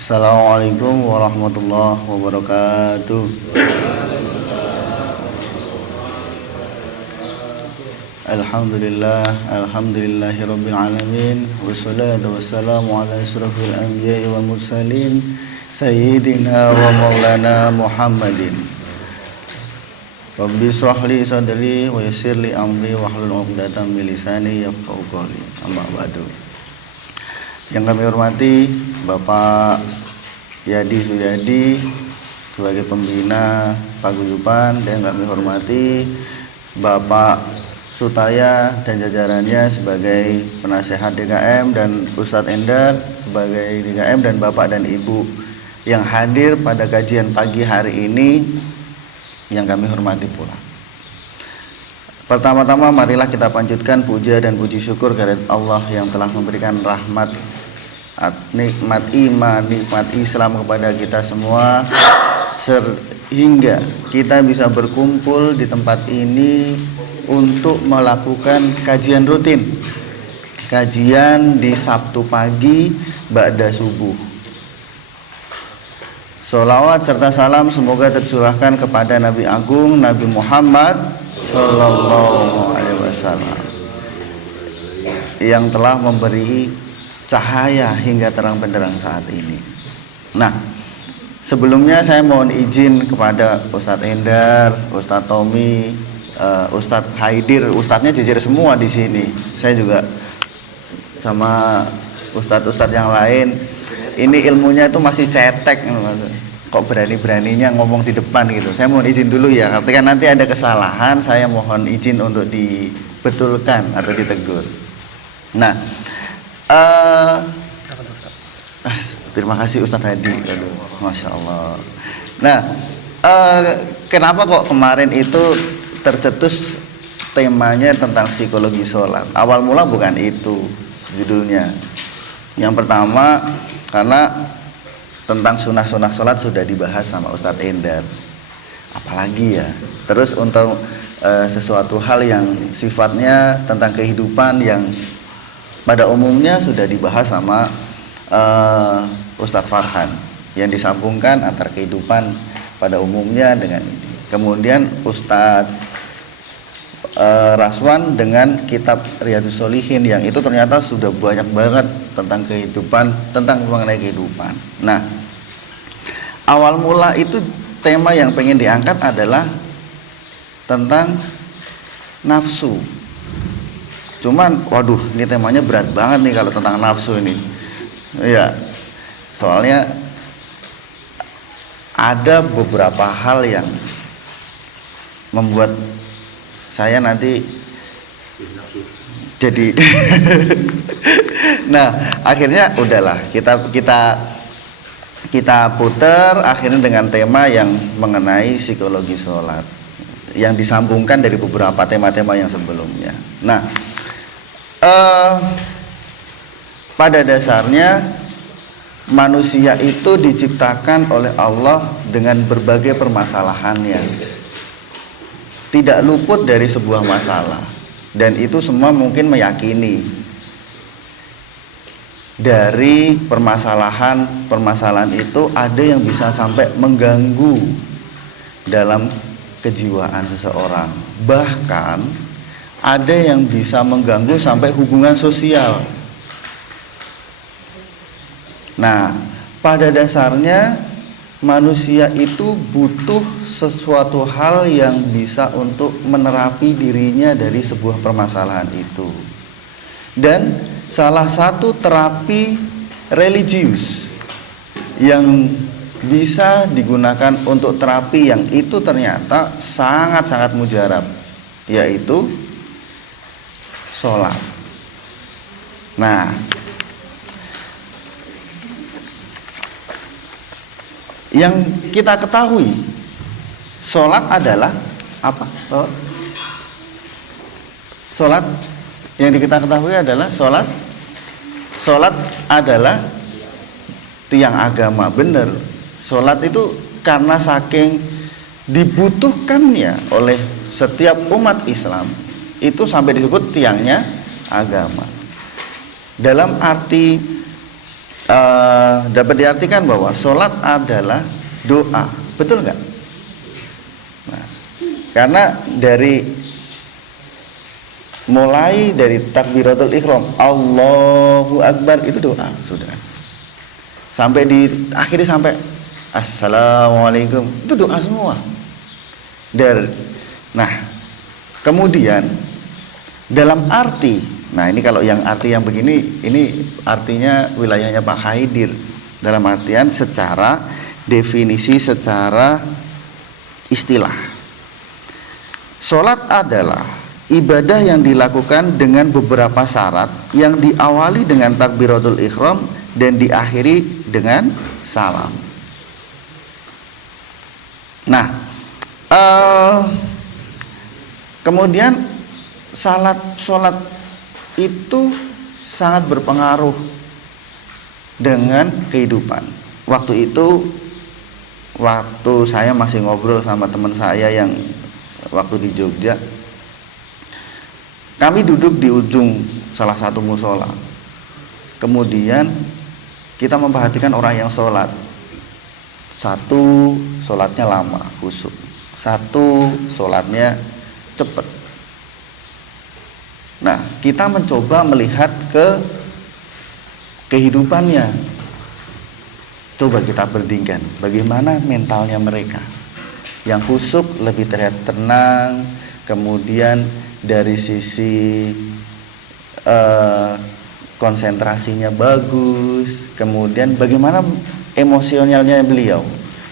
Assalamualaikum warahmatullahi wabarakatuh. Alhamdulillahirabbil alamin wassalatu wassalamu ala asyrafil anbiya'i wal mursalin sayyidina wa maulana Muhammadin. Rabbi shrah li sadri wa yassir li amri wahlul 'uqdatam min lisani yafqahu qawli. Amma ba'du. Yang kami hormati Bapak Yadi Suyadi sebagai pembina paguyuban, dan kami hormati Bapak Sutaya dan jajarannya sebagai penasehat DKM, dan Ustadz Endar sebagai DKM, dan Bapak dan Ibu yang hadir pada kajian pagi hari ini yang kami hormati pula. Pertama-tama marilah kita panjatkan puja dan puji syukur kehadirat Allah yang telah memberikan rahmat, nikmat iman, nikmat Islam kepada kita semua, sehingga kita bisa berkumpul di tempat ini untuk melakukan kajian rutin, kajian di Sabtu pagi ba'da subuh. Sholawat serta salam semoga tercurahkan kepada Nabi Agung Nabi Muhammad Sallallahu Alaihi Wasallam yang telah memberi cahaya hingga terang benderang saat ini. Nah, sebelumnya saya mohon izin kepada Ustadz Endar, Ustadz Tommy, Ustadz Haidir, Ustadznya jejer semua di sini. Saya juga sama Ustadz yang lain. Ini ilmunya itu masih cetek, kok berani-beraninya ngomong di depan gitu. Saya mohon izin dulu ya, ketika nanti ada kesalahan saya mohon izin untuk dibetulkan atau ditegur. Nah, terima kasih Ustadz Hadi. Aduh, Masya Allah. Nah, kenapa kok kemarin itu tercetus temanya tentang psikologi sholat? Awal mula bukan itu judulnya. Yang pertama karena tentang sunnah-sunnah sholat sudah dibahas sama Ustadz Endar, apalagi ya. Terus untuk sesuatu hal yang sifatnya tentang kehidupan yang pada umumnya sudah dibahas sama Ustadz Farhan, yang disambungkan antara kehidupan pada umumnya dengan ini. Kemudian Ustadz Raswan dengan kitab Riyadhus Shalihin, yang itu ternyata sudah banyak banget tentang kehidupan, tentang mengenai kehidupan. Nah, awal mula itu tema yang pengen diangkat adalah tentang nafsu. Cuman, waduh, ini temanya berat banget nih kalau tentang nafsu ini. Ya, soalnya ada beberapa hal yang membuat saya nanti jadi nah, akhirnya udahlah kita putar akhirnya dengan tema yang mengenai psikologi sholat, yang disambungkan dari beberapa tema-tema yang sebelumnya. Nah, pada dasarnya manusia itu diciptakan oleh Allah dengan berbagai permasalahannya, tidak luput dari sebuah masalah, dan itu semua mungkin meyakini dari permasalahan itu ada yang bisa sampai mengganggu dalam kejiwaan seseorang, bahkan ada yang bisa mengganggu sampai hubungan sosial. Nah, pada dasarnya manusia itu butuh sesuatu hal yang bisa untuk menerapi dirinya dari sebuah permasalahan itu. Dan salah satu terapi religius yang bisa digunakan untuk terapi yang itu ternyata sangat-sangat mujarab, yaitu sholat. Nah, yang kita ketahui, sholat adalah apa? Sholat yang kita ketahui adalah sholat adalah tiang agama, benar. Sholat itu karena saking dibutuhkannya oleh setiap umat Islam, itu sampai disebut tiangnya agama. Dalam arti dapat diartikan bahwa sholat adalah doa, betul nggak? Nah, karena mulai dari takbiratul ihram, Allahu Akbar, itu doa sudah. Sampai akhirnya sampai Assalamualaikum, itu doa semua. Nah, kemudian dalam arti, nah ini kalau yang arti yang begini, ini artinya wilayahnya Pak Haidir. Dalam artian secara definisi, secara istilah, sholat adalah ibadah yang dilakukan dengan beberapa syarat yang diawali dengan takbiratul ihram dan diakhiri dengan salam. Nah, kemudian sholat itu sangat berpengaruh dengan kehidupan. Waktu saya masih ngobrol sama teman saya yang waktu di Jogja, kami duduk di ujung salah satu musola. Kemudian kita memperhatikan orang yang sholat. Satu sholatnya lama, khusyuk. Satu sholatnya cepat. Nah, kita mencoba melihat ke kehidupannya. Coba kita bandingkan bagaimana mentalnya mereka. Yang khusyuk lebih terlihat tenang, kemudian dari sisi konsentrasinya bagus, kemudian bagaimana emosionalnya beliau.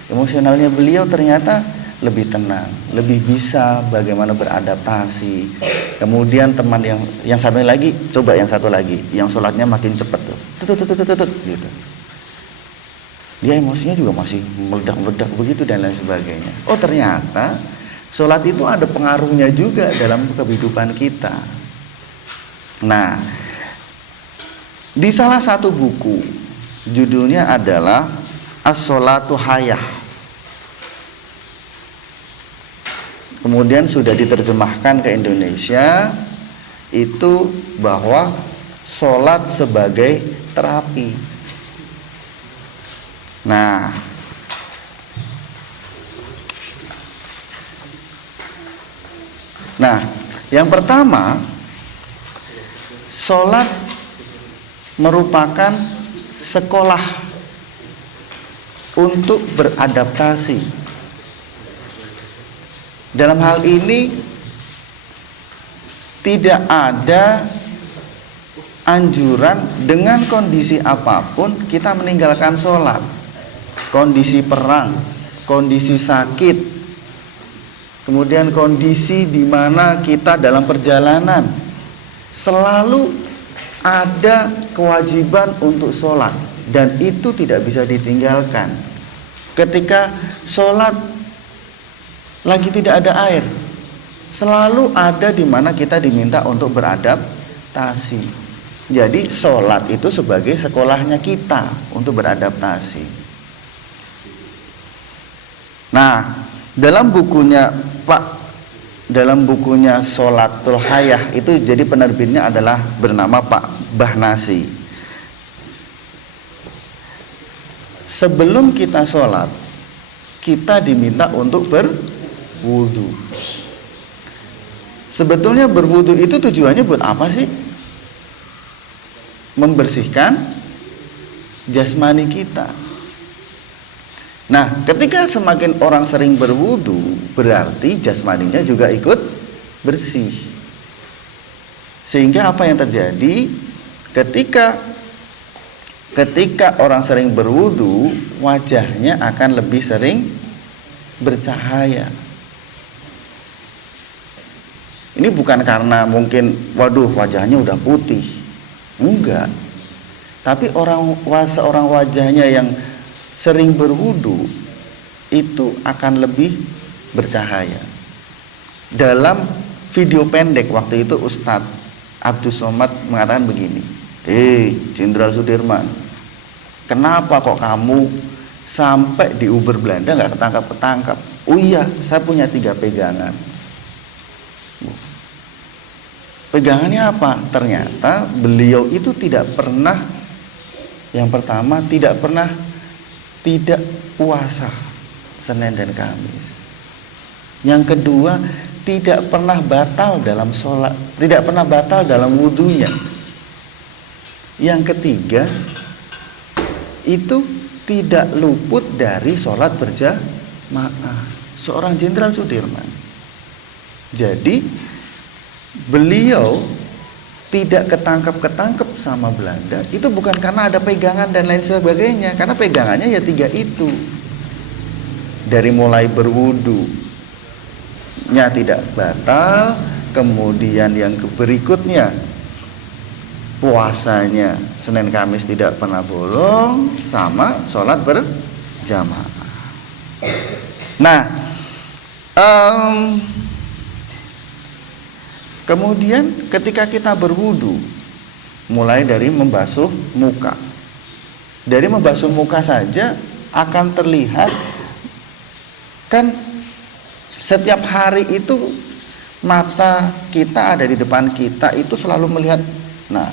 Emosionalnya beliau ternyata lebih tenang, lebih bisa bagaimana beradaptasi. Kemudian teman yang satu lagi, coba yang satu lagi, yang sholatnya makin cepat tuh, gitu. Dia emosinya juga masih meledak-meledak begitu dan lain sebagainya. Oh, ternyata sholat itu ada pengaruhnya juga dalam kehidupan kita. Nah, di salah satu buku, judulnya adalah As-Sholatu Hayah. Kemudian sudah diterjemahkan ke Indonesia, itu bahwa sholat sebagai terapi. Nah, yang pertama, sholat merupakan sekolah untuk beradaptasi. Dalam hal ini tidak ada anjuran dengan kondisi apapun kita meninggalkan sholat. Kondisi perang, kondisi sakit, kemudian kondisi di mana kita dalam perjalanan, selalu ada kewajiban untuk sholat, dan itu tidak bisa ditinggalkan. Ketika sholat lagi tidak ada air, selalu ada di mana kita diminta untuk beradaptasi. Jadi sholat itu sebagai sekolahnya kita untuk beradaptasi. Nah, dalam bukunya Sholatul Hayah itu, jadi penerbitnya adalah bernama Pak Bahnasi. Sebelum kita sholat, kita diminta untuk berwudu. Sebetulnya berwudu itu tujuannya buat apa sih? Membersihkan jasmani kita. Nah, ketika semakin orang sering berwudu, berarti jasmaninya juga ikut bersih. Sehingga apa yang terjadi ketika orang sering berwudu, wajahnya akan lebih sering bercahaya. Ini bukan karena mungkin waduh wajahnya udah putih. Enggak. Tapi seorang wajahnya yang sering berwudu itu akan lebih bercahaya. Dalam video pendek waktu itu Ustadz Abdus Somad mengatakan begini, Jenderal Sudirman, kenapa kok kamu sampai di Uber Belanda nggak ketangkap-ketangkap? Oh iya, saya punya 3 pegangan. Pegangannya apa? Ternyata beliau itu tidak pernah Yang pertama, tidak puasa Senin dan Kamis. Yang kedua, tidak pernah batal dalam sholat, tidak pernah batal dalam wudhunya. Yang ketiga, itu tidak luput dari sholat berjamaah. Seorang Jenderal Sudirman. Jadi beliau tidak ketangkep sama Belanda itu bukan karena ada pegangan dan lain sebagainya, karena pegangannya ya 3 itu. Dari mulai berwudunya tidak batal, kemudian yang berikutnya puasanya Senin Kamis tidak pernah bolong, sama sholat berjamaah. Nah, kemudian ketika kita berwudu, mulai dari membasuh muka. Dari membasuh muka saja akan terlihat, kan setiap hari itu mata kita ada di depan kita, itu selalu melihat. Nah,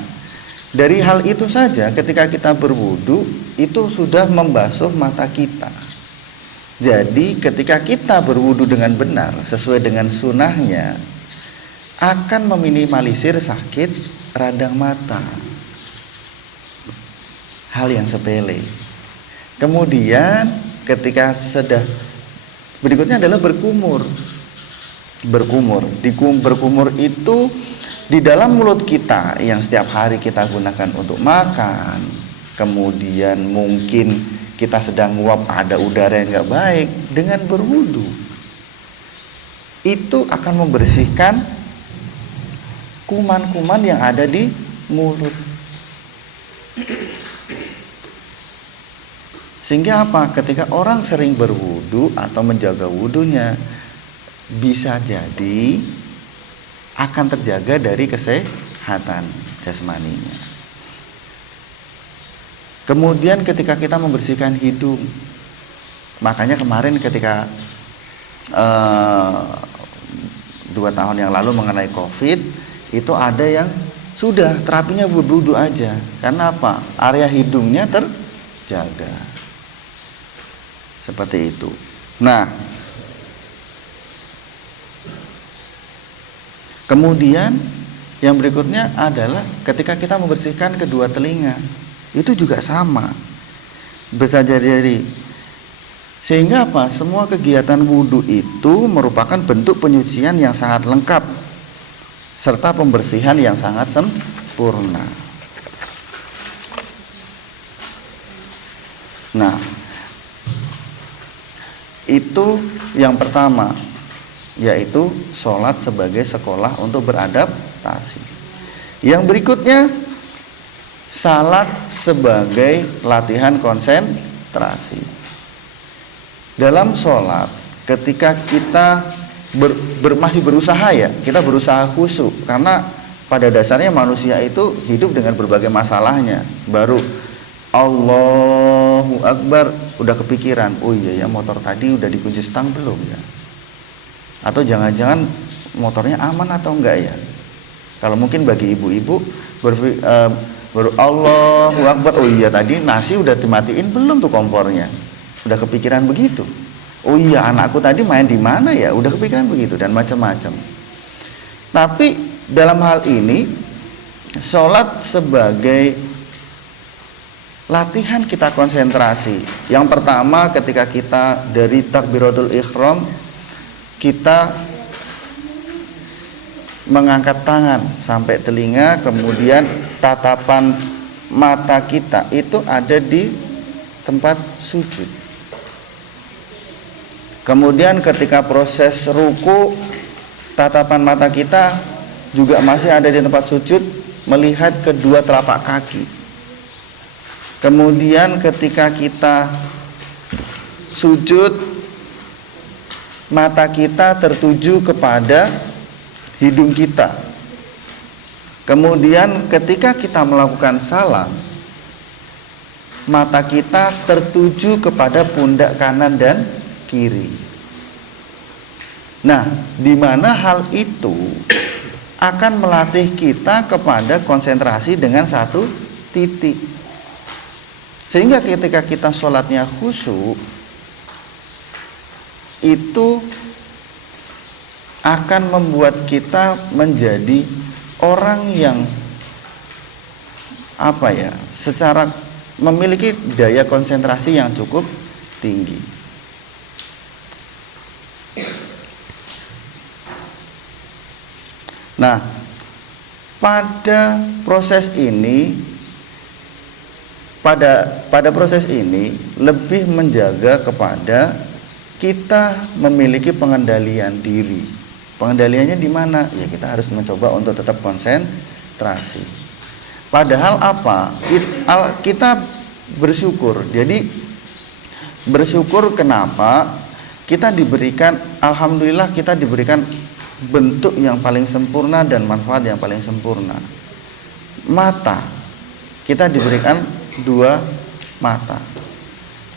dari hal itu saja ketika kita berwudu itu sudah membasuh mata kita. Jadi ketika kita berwudu dengan benar sesuai dengan sunnahnya, akan meminimalisir sakit radang mata. Hal yang sepele. Kemudian ketika berikutnya adalah berkumur. Berkumur itu di dalam mulut kita yang setiap hari kita gunakan untuk makan. Kemudian mungkin kita sedang nguap, ada udara yang nggak baik, dengan berwudu itu akan membersihkan kuman-kuman yang ada di mulut. Sehingga apa? Ketika orang sering berwudu atau menjaga wudunya, bisa jadi akan terjaga dari kesehatan jasmaninya. Kemudian ketika kita membersihkan hidung, makanya kemarin ketika 2 tahun yang lalu mengenai COVID, itu ada yang sudah terapinya berwudu aja. Karena apa? Area hidungnya terjaga. Seperti itu. Nah, kemudian yang berikutnya adalah ketika kita membersihkan kedua telinga, itu juga sama. Bisa jadi. Sehingga apa? Semua kegiatan wudu itu merupakan bentuk penyucian yang sangat lengkap serta pembersihan yang sangat sempurna. Nah, itu yang pertama, yaitu sholat sebagai sekolah untuk beradaptasi. Yang berikutnya, salat sebagai latihan konsentrasi. Dalam sholat, ketika kita masih berusaha ya, kita berusaha khusyuk, karena pada dasarnya manusia itu hidup dengan berbagai masalahnya. Baru Allahu Akbar udah kepikiran, oh iya ya, motor tadi udah dikunci stang belum ya, atau jangan-jangan motornya aman atau enggak ya. Kalau mungkin bagi ibu-ibu baru Allahu Akbar, oh iya tadi nasi udah dimatiin belum tuh kompornya, udah kepikiran begitu. Oh iya, anakku tadi main di mana ya, udah kepikiran begitu, dan macam-macam. Tapi dalam hal ini, sholat sebagai latihan kita konsentrasi. Yang pertama, ketika kita dari takbiratul ihram, kita mengangkat tangan sampai telinga, kemudian tatapan mata kita itu ada di tempat sujud. Kemudian ketika proses ruku, tatapan mata kita juga masih ada di tempat sujud, melihat kedua telapak kaki. Kemudian ketika kita sujud, mata kita tertuju kepada hidung kita. Kemudian ketika kita melakukan salam, mata kita tertuju kepada pundak kanan dan kiri. Nah, di mana hal itu akan melatih kita kepada konsentrasi dengan satu titik. Sehingga ketika kita sholatnya khusyuk, itu akan membuat kita menjadi orang yang secara memiliki daya konsentrasi yang cukup tinggi. Nah, pada proses ini lebih menjaga kepada kita memiliki pengendalian diri. Pengendaliannya di mana? Ya kita harus mencoba untuk tetap konsentrasi. Padahal kita bersyukur. Jadi bersyukur kenapa? Kita diberikan, alhamdulillah kita diberikan bentuk yang paling sempurna dan manfaat yang paling sempurna. Mata, kita diberikan 2 mata.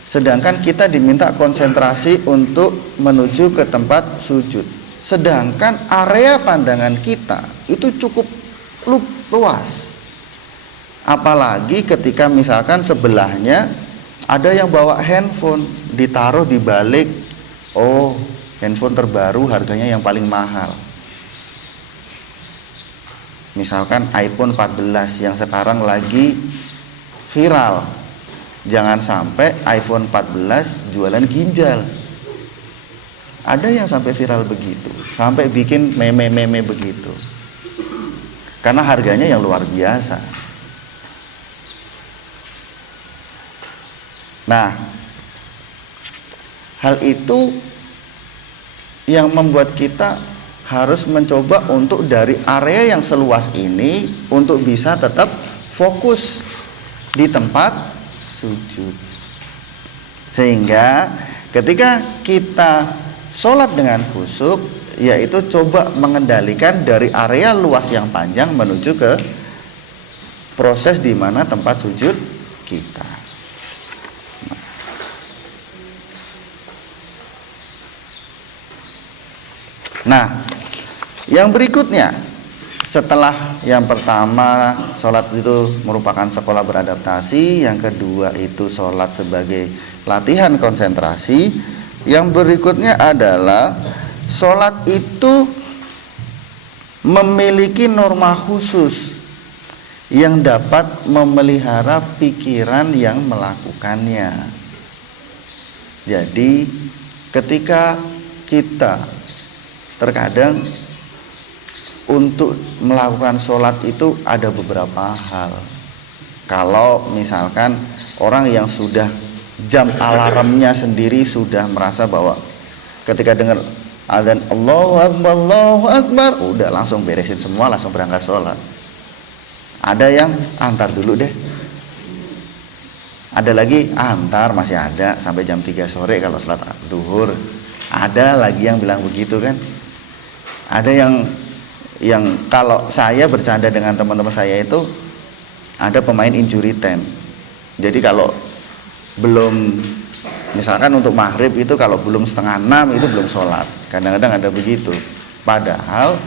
Sedangkan kita diminta konsentrasi untuk menuju ke tempat sujud. Sedangkan area pandangan kita itu cukup luas. Apalagi ketika misalkan sebelahnya ada yang bawa handphone, ditaruh di balik, handphone terbaru harganya yang paling mahal. Misalkan iPhone 14 yang sekarang lagi viral. Jangan sampai iPhone 14 jualan ginjal. Ada yang sampai viral begitu, sampai bikin meme-meme begitu. Karena harganya yang luar biasa. Nah, hal itu yang membuat kita harus mencoba untuk dari area yang seluas ini untuk bisa tetap fokus di tempat sujud. Sehingga ketika kita sholat dengan khusyuk, yaitu coba mengendalikan dari area luas yang panjang menuju ke proses di mana tempat sujud kita. Nah, yang berikutnya, setelah yang pertama sholat itu merupakan sekolah beradaptasi, yang kedua itu sholat sebagai latihan konsentrasi, yang berikutnya adalah sholat itu memiliki norma khusus yang dapat memelihara pikiran yang melakukannya. Jadi ketika kita terkadang untuk melakukan sholat itu ada beberapa hal. Kalau misalkan orang yang sudah jam alarmnya sendiri sudah merasa bahwa ketika dengar adzan Allahu Akbar, udah langsung beresin semua, langsung berangkat sholat. Ada yang antar dulu deh. Ada lagi antar masih ada sampai jam 3 sore kalau sholat duhur. Ada lagi yang bilang begitu kan. Ada yang kalau saya bercanda dengan teman-teman saya itu ada pemain injury time. Jadi kalau belum, misalkan untuk maghrib itu kalau belum 5:30 itu belum sholat. Kadang-kadang ada begitu. Padahal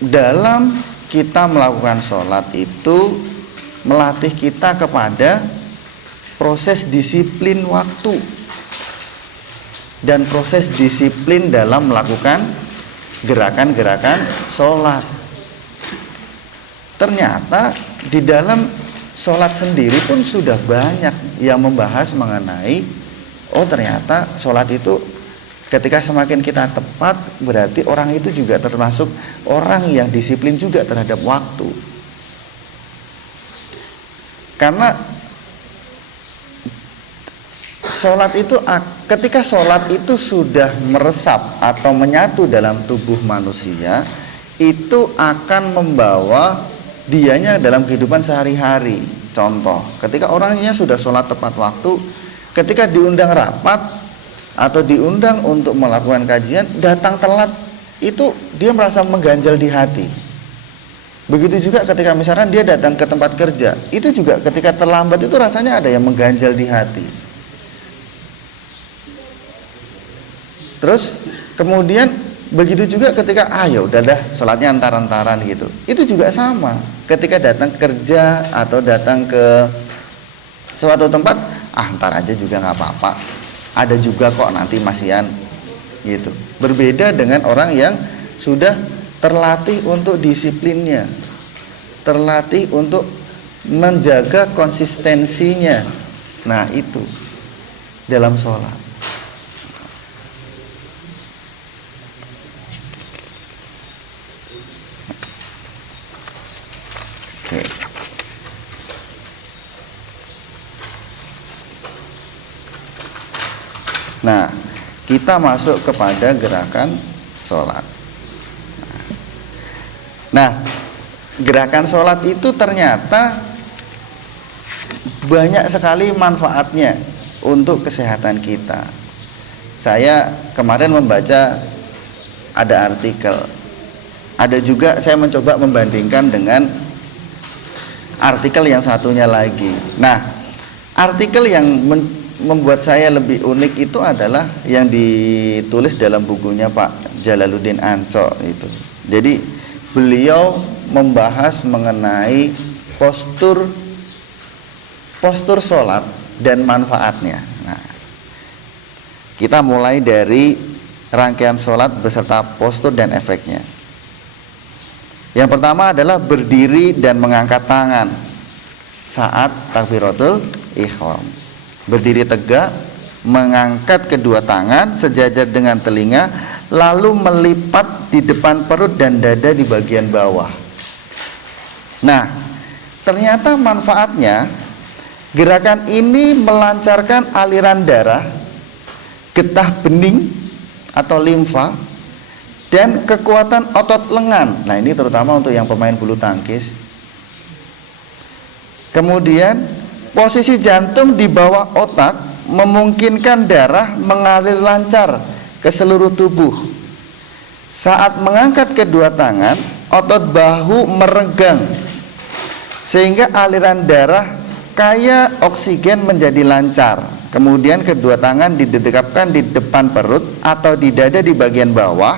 dalam kita melakukan sholat itu melatih kita kepada proses disiplin waktu dan proses disiplin dalam melakukan gerakan-gerakan sholat. Ternyata di dalam sholat sendiri pun sudah banyak yang membahas mengenai ternyata sholat itu ketika semakin kita tepat berarti orang itu juga termasuk orang yang disiplin juga terhadap waktu. Karena sholat itu, ketika sholat itu sudah meresap atau menyatu dalam tubuh manusia, itu akan membawa dianya dalam kehidupan sehari-hari. Contoh, ketika orangnya sudah sholat tepat waktu, ketika diundang rapat atau diundang untuk melakukan kajian, datang telat, itu dia merasa mengganjal di hati. Begitu juga ketika misalkan dia datang ke tempat kerja, itu juga ketika terlambat itu rasanya ada yang mengganjal di hati. Terus kemudian begitu juga ketika ya udah dah sholatnya antar-antaran gitu. Itu juga sama. Ketika datang kerja atau datang ke suatu tempat, ntar aja juga nggak apa-apa, ada juga kok nanti masihan gitu. Berbeda dengan orang yang sudah terlatih untuk disiplinnya, terlatih untuk menjaga konsistensinya. Nah itu dalam sholat. Oke. Nah, kita masuk kepada gerakan sholat. Nah, gerakan sholat itu ternyata banyak sekali manfaatnya untuk kesehatan kita. Saya kemarin membaca ada artikel, ada juga saya mencoba membandingkan dengan artikel yang satunya lagi. Nah, artikel yang membuat saya lebih unik itu adalah yang ditulis dalam bukunya Pak Jalaluddin Ancok itu. Jadi beliau membahas mengenai postur sholat dan manfaatnya. Nah, kita mulai dari rangkaian sholat beserta postur dan efeknya. Yang pertama adalah berdiri dan mengangkat tangan saat takbiratul ihram. Berdiri tegak, mengangkat kedua tangan sejajar dengan telinga, lalu melipat di depan perut dan dada di bagian bawah. Nah, ternyata manfaatnya gerakan ini melancarkan aliran darah, getah bening atau limfa, dan kekuatan otot lengan. Nah, ini terutama untuk yang pemain bulu tangkis. Kemudian posisi jantung di bawah otak memungkinkan darah mengalir lancar ke seluruh tubuh. Saat mengangkat kedua tangan, otot bahu meregang sehingga aliran darah kaya oksigen menjadi lancar. Kemudian kedua tangan didekapkan di depan perut atau di dada di bagian bawah.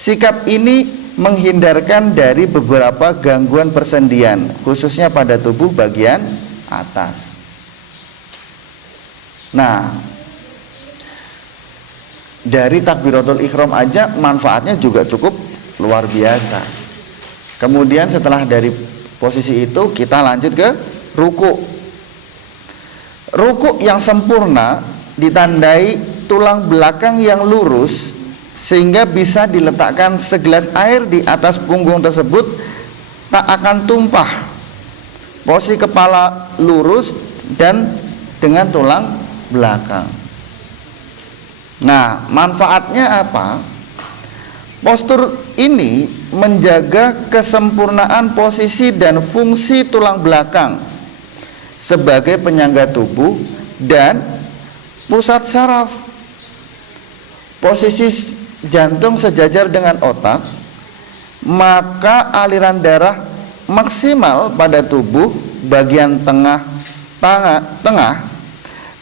Sikap ini menghindarkan dari beberapa gangguan persendian, khususnya pada tubuh bagian atas. Nah, dari takbiratul ihram aja manfaatnya juga cukup luar biasa. Kemudian setelah dari posisi itu kita lanjut ke ruku. Ruku yang sempurna ditandai tulang belakang yang lurus sehingga bisa diletakkan segelas air di atas punggung tersebut tak akan tumpah. Posisi kepala lurus dan dengan tulang belakang. Nah, manfaatnya apa? Postur ini menjaga kesempurnaan posisi dan fungsi tulang belakang sebagai penyangga tubuh dan pusat saraf. Posisi jantung sejajar dengan otak, maka aliran darah maksimal pada tubuh bagian tengah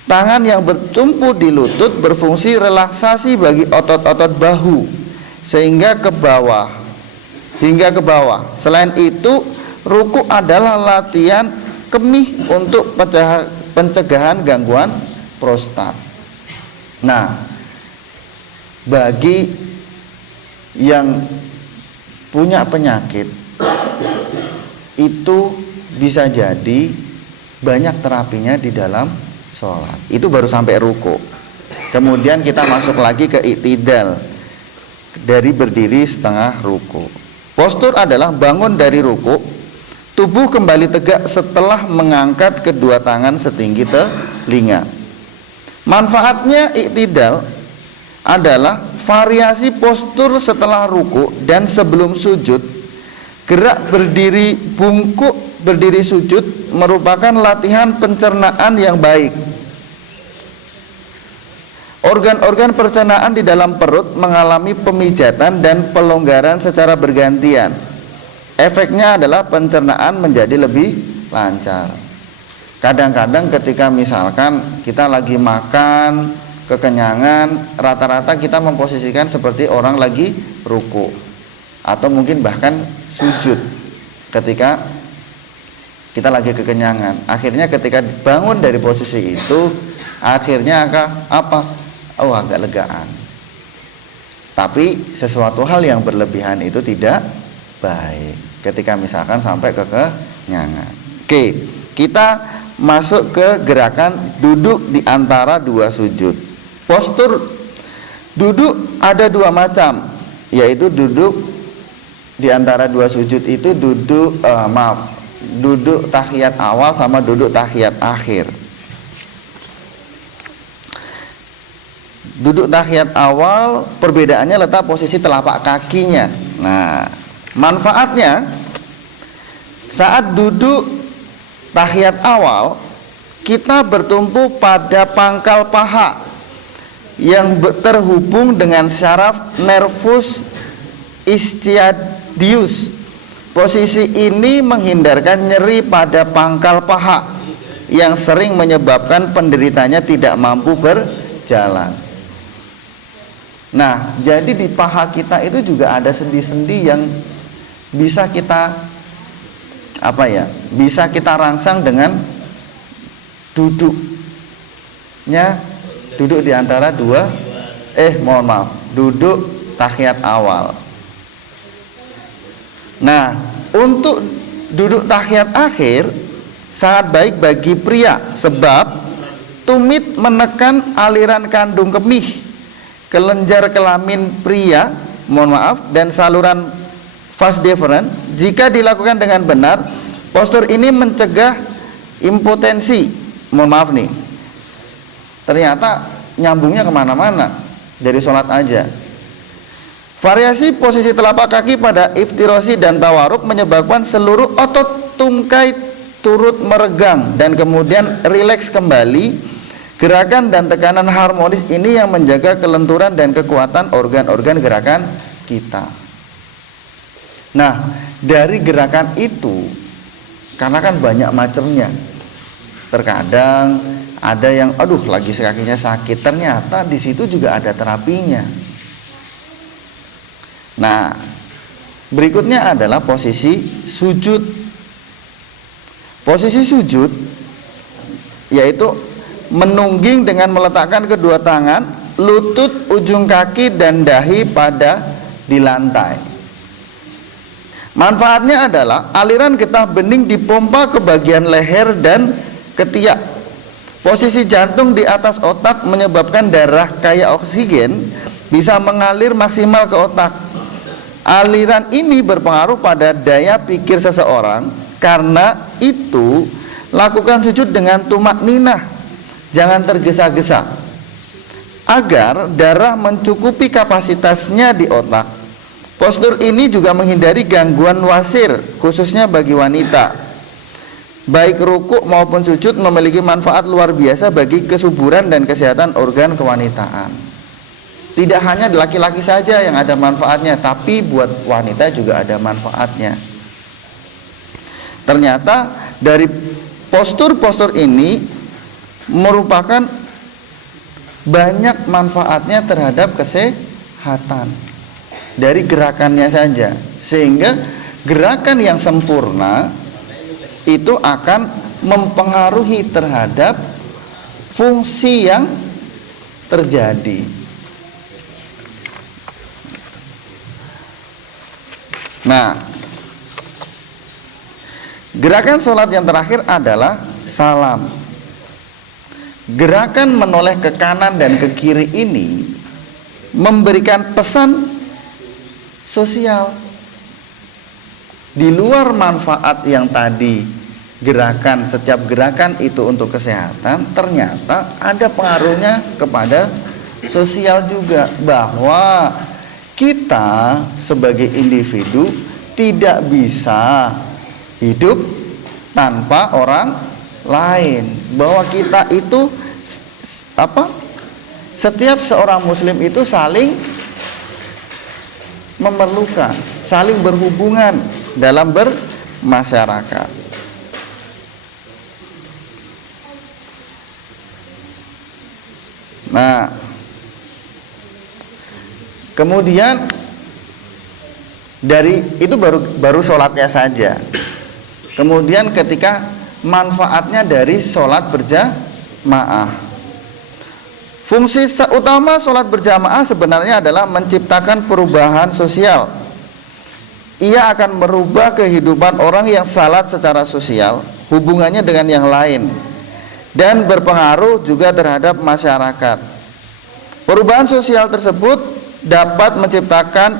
tangan yang bertumpu di lutut berfungsi relaksasi bagi otot-otot bahu sehingga ke bawah hingga ke bawah. Selain itu, ruku adalah latihan kemih untuk pencegahan gangguan prostat. Nah, bagi yang punya penyakit itu bisa jadi banyak terapinya di dalam sholat. Itu baru sampai ruku. Kemudian kita masuk lagi ke i'tidal, dari berdiri setengah ruku. Postur adalah bangun dari ruku, tubuh kembali tegak setelah mengangkat kedua tangan setinggi telinga. Manfaatnya i'tidal adalah variasi postur setelah ruku dan sebelum sujud. Gerak berdiri bungkuk, berdiri sujud merupakan latihan pencernaan yang baik. Organ-organ pencernaan di dalam perut mengalami pemijatan dan pelonggaran secara bergantian. Efeknya adalah pencernaan menjadi lebih lancar. Kadang-kadang ketika misalkan kita lagi makan kekenyangan, rata-rata kita memposisikan seperti orang lagi ruku atau mungkin bahkan sujud ketika kita lagi kekenyangan. Akhirnya ketika bangun dari posisi itu, akhirnya apa? Oh, agak legaan. Tapi sesuatu hal yang berlebihan itu tidak baik. Ketika misalkan sampai kekenyangan. Oke, kita masuk ke gerakan duduk di antara dua sujud. Postur duduk ada dua macam, yaitu duduk di antara dua sujud itu duduk tahiyat awal sama duduk tahiyat akhir. Duduk tahiyat awal perbedaannya letak posisi telapak kakinya. Nah, manfaatnya saat duduk tahiyat awal kita bertumpu pada pangkal paha yang terhubung dengan syaraf nervus ischiadius. Posisi ini menghindarkan nyeri pada pangkal paha yang sering menyebabkan penderitanya tidak mampu berjalan. Nah, jadi di paha kita itu juga ada sendi-sendi yang bisa kita bisa kita rangsang dengan duduk di antara duduk tahiyat awal. Nah, untuk duduk tahiyat akhir sangat baik bagi pria sebab tumit menekan aliran kandung kemih, kelenjar kelamin pria, dan saluran vas deferens. Jika dilakukan dengan benar, postur ini mencegah impotensi. Ternyata nyambungnya kemana-mana dari sholat aja. Variasi posisi telapak kaki pada iftirosi dan tawaruk menyebabkan seluruh otot tungkai turut meregang dan kemudian rileks kembali. Gerakan dan tekanan harmonis ini yang menjaga kelenturan dan kekuatan organ-organ gerakan kita. Nah, dari gerakan itu, karena kan banyak macamnya, terkadang ada yang lagi kakinya sakit, ternyata di situ juga ada terapinya. Nah, berikutnya adalah posisi sujud. Posisi sujud yaitu menungging dengan meletakkan kedua tangan, lutut, ujung kaki dan dahi di lantai. Manfaatnya adalah aliran getah bening dipompa ke bagian leher dan ketiak. Posisi jantung di atas otak menyebabkan darah kaya oksigen bisa mengalir maksimal ke otak. Aliran ini berpengaruh pada daya pikir seseorang. Karena itu, lakukan sujud dengan tumak ninah, jangan tergesa-gesa, agar darah mencukupi kapasitasnya di otak. Postur ini juga menghindari gangguan wasir, khususnya bagi wanita. Baik rukuk maupun sujud memiliki manfaat luar biasa bagi kesuburan dan kesehatan organ kewanitaan. Tidak hanya laki-laki saja yang ada manfaatnya, tapi buat wanita juga ada manfaatnya. Ternyata dari postur-postur ini merupakan banyak manfaatnya terhadap kesehatan dari gerakannya saja, sehingga gerakan yang sempurna itu akan mempengaruhi terhadap fungsi yang terjadi. Nah, gerakan sholat yang terakhir adalah salam. Gerakan menoleh ke kanan dan ke kiri ini memberikan pesan sosial. Di luar manfaat yang tadi, setiap gerakan itu untuk kesehatan, ternyata ada pengaruhnya kepada sosial juga, bahwa kita sebagai individu tidak bisa hidup tanpa orang lain, bahwa kita itu setiap seorang muslim itu saling memerlukan, saling berhubungan dalam bermasyarakat. Nah, kemudian dari itu baru sholatnya saja. Kemudian ketika manfaatnya dari sholat berjamaah. Fungsi utama sholat berjamaah sebenarnya adalah menciptakan perubahan sosial. Ia akan merubah kehidupan orang yang salat secara sosial, hubungannya dengan yang lain, dan berpengaruh juga terhadap masyarakat. Perubahan sosial tersebut dapat menciptakan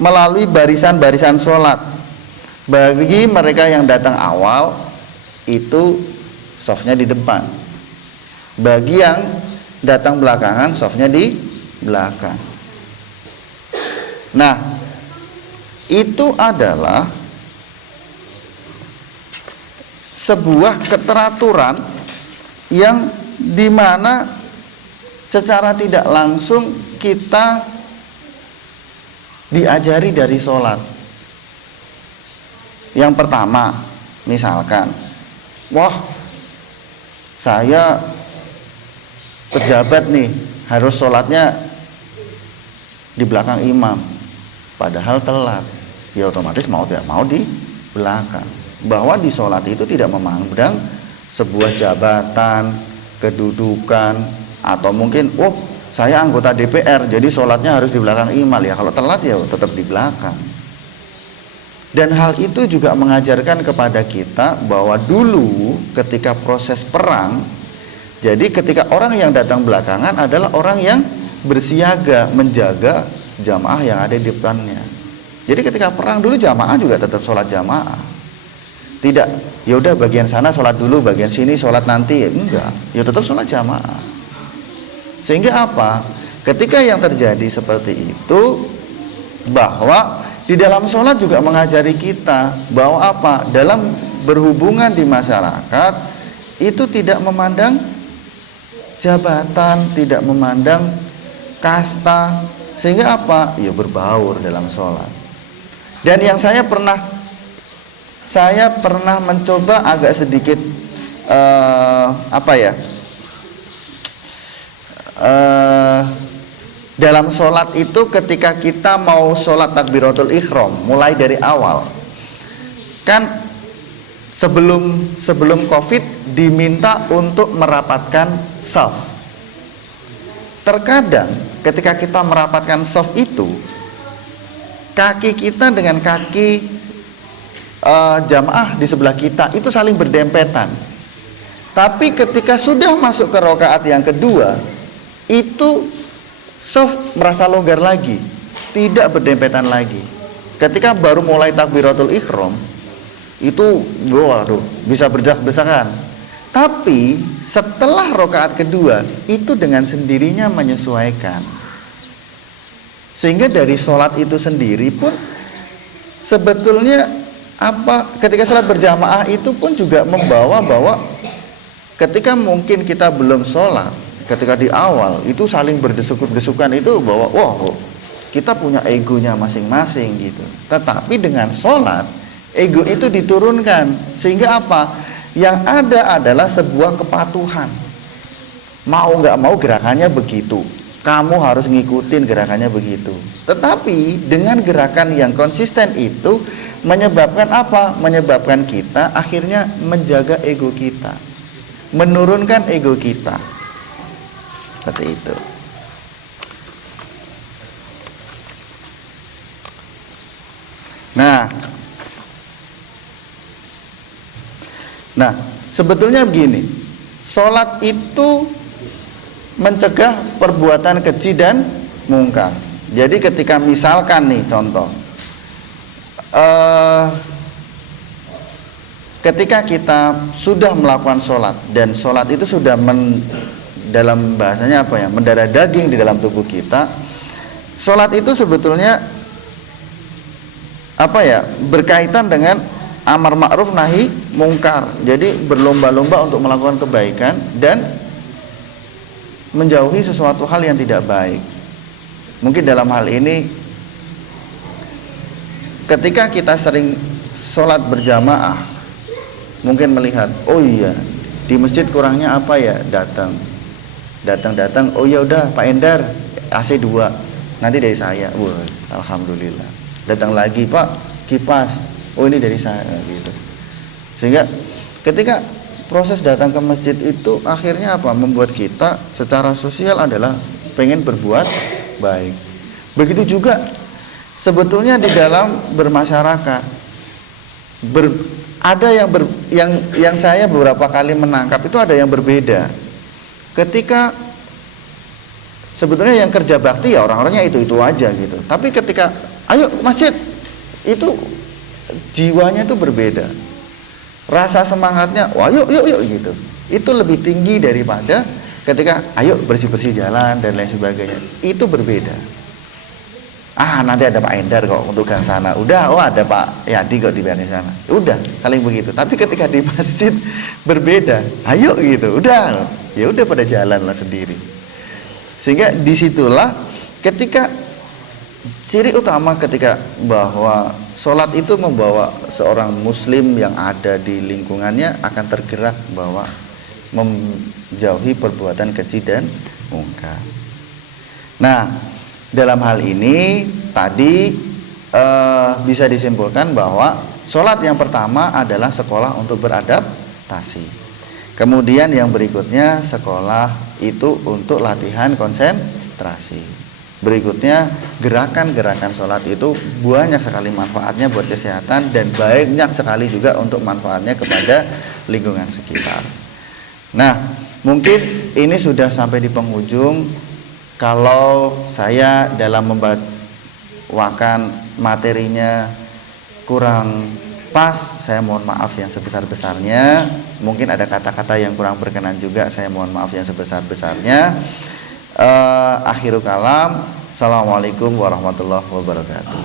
melalui barisan-barisan sholat. Bagi mereka yang datang awal, itu softnya di depan. Bagi yang datang belakangan, softnya di belakang. Nah, itu adalah sebuah keteraturan yang dimana secara tidak langsung kita diajari dari sholat. Yang pertama, misalkan, wah, saya pejabat nih, harus sholatnya di belakang imam, padahal telat. Ya otomatis mau tidak mau di belakang. Bahwa di sholat itu tidak memandang sebuah jabatan, kedudukan, atau mungkin, oh saya anggota DPR, jadi sholatnya harus di belakang imam. Ya kalau telat ya tetap di belakang. Dan hal itu juga mengajarkan kepada kita bahwa dulu ketika proses perang, jadi ketika orang yang datang belakangan adalah orang yang bersiaga menjaga jamaah yang ada di depannya. Jadi ketika perang dulu jamaah juga tetap sholat jamaah. Tidak, yaudah bagian sana sholat dulu, bagian sini sholat nanti. Enggak, ya tetap sholat jamaah. Sehingga apa? Ketika yang terjadi seperti itu, bahwa di dalam sholat juga mengajari kita bahwa apa? Dalam berhubungan di masyarakat itu tidak memandang jabatan, tidak memandang kasta, sehingga apa? Ya berbaur dalam sholat. Dan yang saya pernah mencoba agak sedikit dalam sholat itu ketika kita mau sholat takbiratul ihram mulai dari awal, kan sebelum covid diminta untuk merapatkan shaf. Terkadang ketika kita merapatkan shaf itu, kaki kita dengan kaki jamaah di sebelah kita itu saling berdempetan. Tapi ketika sudah masuk ke rakaat yang kedua, itu shaf merasa longgar lagi, tidak berdempetan lagi. Ketika baru mulai takbiratul ihram, itu waduh, bisa berdesak-desakan. Tapi setelah rakaat kedua, itu dengan sendirinya menyesuaikan. Sehingga dari sholat itu sendiri pun sebetulnya ketika sholat berjamaah itu pun juga membawa bahwa ketika mungkin kita belum sholat, ketika di awal itu saling berdesuk-desukan itu bahwa wow, kita punya egonya masing-masing gitu. Tetapi dengan sholat ego itu diturunkan, sehingga apa? Yang ada adalah sebuah kepatuhan. Mau nggak mau gerakannya begitu, kamu harus ngikutin gerakannya begitu. Tetapi dengan gerakan yang konsisten itu menyebabkan apa? Menyebabkan kita akhirnya menjaga ego kita, menurunkan ego kita. Seperti itu. Nah, sebetulnya begini, sholat itu mencegah perbuatan keji dan mungkar. Jadi ketika misalkan nih contoh, ketika kita sudah melakukan sholat dan sholat itu sudah dalam bahasanya apa ya, mendarah daging di dalam tubuh kita, sholat itu sebetulnya apa ya, berkaitan dengan amar ma'ruf nahi mungkar. Jadi berlomba-lomba untuk melakukan kebaikan dan menjauhi sesuatu hal yang tidak baik. Mungkin dalam hal ini ketika kita sering sholat berjamaah, mungkin melihat, oh iya di masjid kurangnya apa ya, datang, oh ya udah Pak Endar AC 2 nanti dari saya. Wah, alhamdulillah. Datang lagi Pak, kipas, oh ini dari saya gitu. Sehingga ketika proses datang ke masjid itu akhirnya apa? Membuat kita secara sosial adalah pengen berbuat baik. Begitu juga sebetulnya di dalam bermasyarakat. Ada yang saya beberapa kali menangkap itu ada yang berbeda. Ketika sebetulnya yang kerja bakti ya orang-orangnya itu aja gitu. Tapi ketika ayo masjid itu jiwanya itu berbeda. Rasa semangatnya, wah yuk gitu. Itu lebih tinggi daripada ketika ayo bersih-bersih jalan dan lain sebagainya. Itu berbeda. Nanti ada Pak Endar kok untuk gang sana. Udah, ada Pak Yadi kok di bagian sana. Udah, saling begitu. Tapi ketika di masjid berbeda. Ayo gitu. Udah. Ya udah pada jalan lah sendiri. Sehingga disitulah ketika ciri utama ketika bahwa sholat itu membawa seorang muslim yang ada di lingkungannya akan tergerak bahwa menjauhi perbuatan keji dan mungkar. Nah, dalam hal ini tadi bisa disimpulkan bahwa sholat yang pertama adalah sekolah untuk beradaptasi. Kemudian yang berikutnya sekolah itu untuk latihan konsentrasi. Berikutnya gerakan-gerakan sholat itu banyak sekali manfaatnya buat kesehatan dan banyak sekali juga untuk manfaatnya kepada lingkungan sekitar. Nah, mungkin ini sudah sampai di penghujung. Kalau saya dalam membawakan materinya kurang pas, saya mohon maaf yang sebesar-besarnya. Mungkin ada kata-kata yang kurang berkenan juga, saya mohon maaf yang sebesar-besarnya. Akhirul kalam. Assalamualaikum warahmatullahi wabarakatuh.